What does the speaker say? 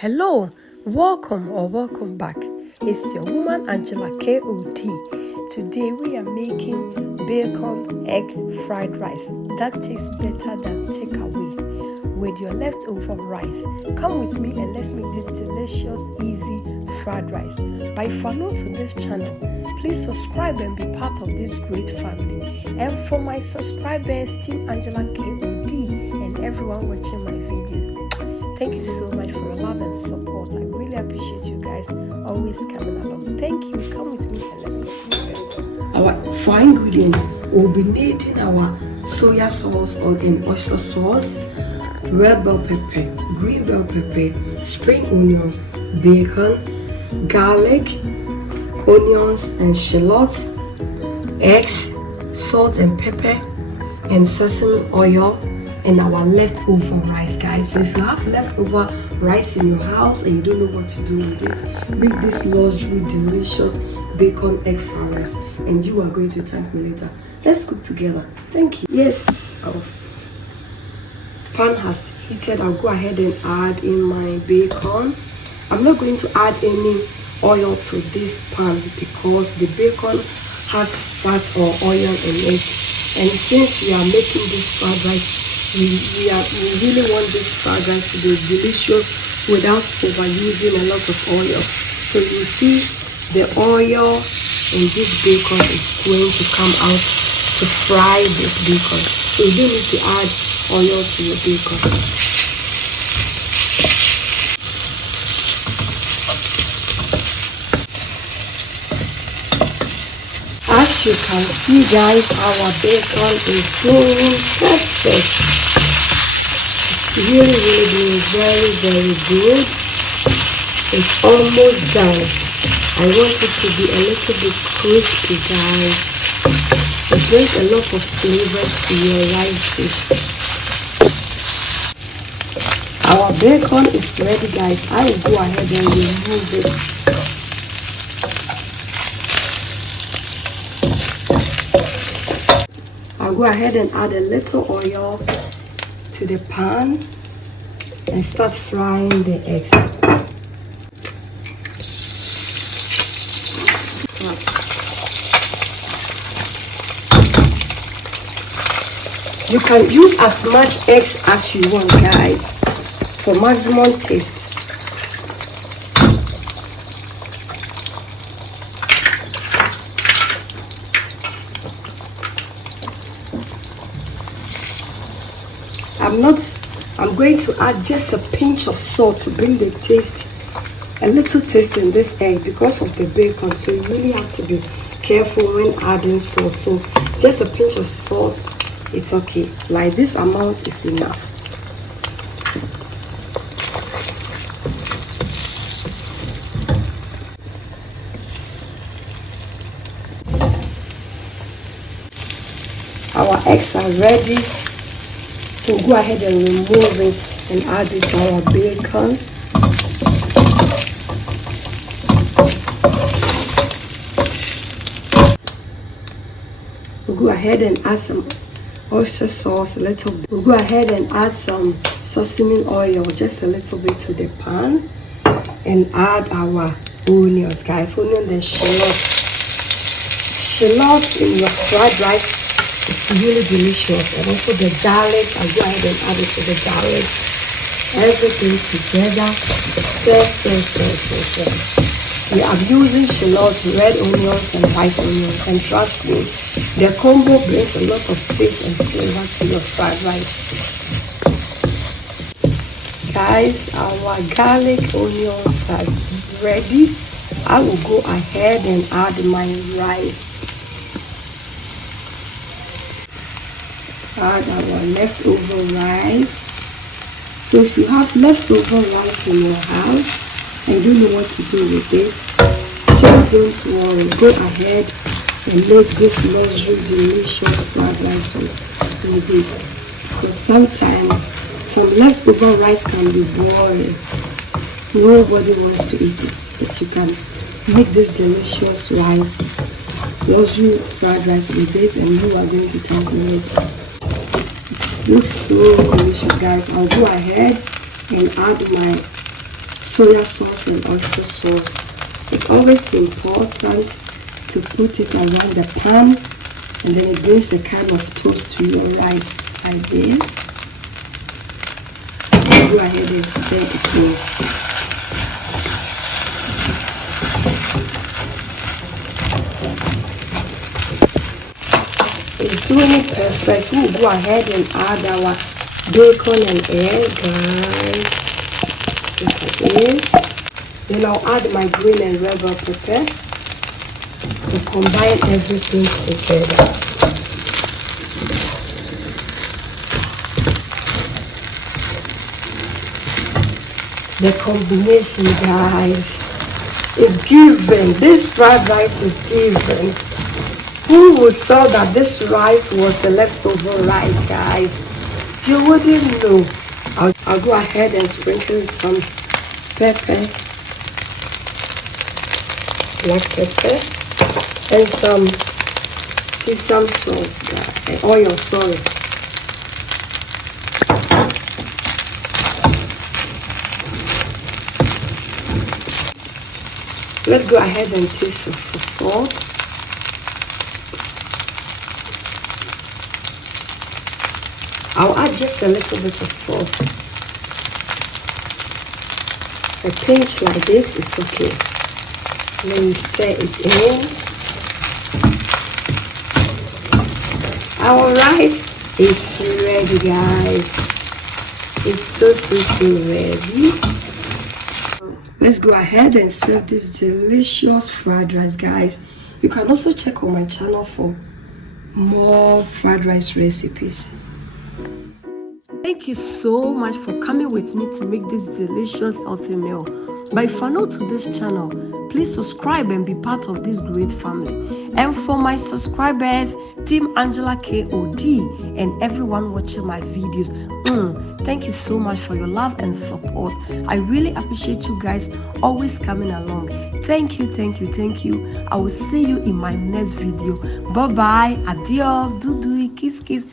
Hello, welcome back. It's your woman Angela KOD. Today we are making bacon egg fried rice that tastes better than takeaway with your leftover rice. Come with me and let's make this delicious, easy fried rice. But if you are new to this channel, please subscribe and be part of this great family. And for my subscribers, Team Angela KOD and everyone watching my video, thank you so much for your love and support. I really appreciate you guys always coming along. Thank you. Come with me and let's go to the video. Our four ingredients will be needing our soya sauce or oyster sauce, red bell pepper, green bell pepper, spring onions, bacon, garlic, onions and shallots, eggs, salt and pepper, and sesame oil, and our leftover rice, guys. So if you have leftover rice in your house and you don't know what to do with it, make this luxury delicious bacon egg fried rice and you are going to thank me later. Let's cook together. Thank you. Yes, our pan has heated. I'll go ahead and add in my bacon. I'm not going to add any oil to this pan because the bacon has fat or oil in it, and since we are making this fried rice, we really want this fried rice to be delicious without overusing a lot of oil. So you see the oil in this bacon is going to come out to fry this bacon. So you don't need to add oil to your bacon. As you can see, guys, our bacon is doing perfect. It's really doing very good. It's almost done. I want it to be a little bit crispy, guys. It brings a lot of flavors to your rice dish. Our bacon is ready, guys. I will go ahead and remove it. I'll go ahead and add a little oil to the pan and start frying the eggs. You can use as much eggs as you want, guys, for maximum taste. I'm going to add just a pinch of salt to bring the taste, a little taste in this egg because of the bacon. So you really have to be careful when adding salt. So just a pinch of salt, it's okay. Like this amount is enough. Our eggs are ready. So go ahead and remove it and add it to our bacon. We'll go ahead and add some oyster sauce, a little bit. We'll go ahead and add some sesame oil, just a little bit to the pan, and add our onions, guys. Onion and shallots. Shallots in your fried rice, it's really delicious. And also the garlic, I'll go ahead and add it to the garlic. Everything together. Stir. We are using shallots, red onions and white onions, and trust me, the combo brings a lot of taste and flavor to your fried rice. Guys, our garlic onions are ready. I will go ahead and add my rice. Add our leftover rice. So if you have leftover rice in your house and you don't know what to do with it, just don't worry. Go ahead and make this luxury delicious fried rice with this. Because sometimes some leftover rice can be boring. Nobody wants to eat it, but you can make this delicious rice, luxury fried rice with it, and you are going to thank me later. Looks so delicious, guys. I'll go ahead and add my soya sauce and oyster sauce. It's always important to put it around the pan, and then it brings the kind of toast to your rice like this. Go ahead and stir it in. It's doing it perfect. We'll go ahead and add our bacon and egg, guys. Look at this. Then I'll add my green and red bell pepper and combine everything together. The combination, guys, is given. This fried rice is given. Who would thought that this rice was a leftover rice, guys? You wouldn't know. I'll go ahead and sprinkle some pepper, black pepper, and some sesame sauce, guys, oil, sorry. Let's go ahead and taste for salt. I'll add just a little bit of salt. A pinch like this is okay. And then you stir it in. Our rice is ready, guys. It's so ready. Let's go ahead and serve this delicious fried rice, guys. You can also check on my channel for more fried rice recipes. Thank you so much for coming with me to make this delicious healthy meal. But if you're new to this channel, please subscribe and be part of this great family. And for my subscribers, Team Angela KOD, and everyone watching my videos, thank you so much for your love and support. I really appreciate you guys always coming along. Thank you, thank you, thank you. I will see you in my next video. Bye bye, adios, do kiss.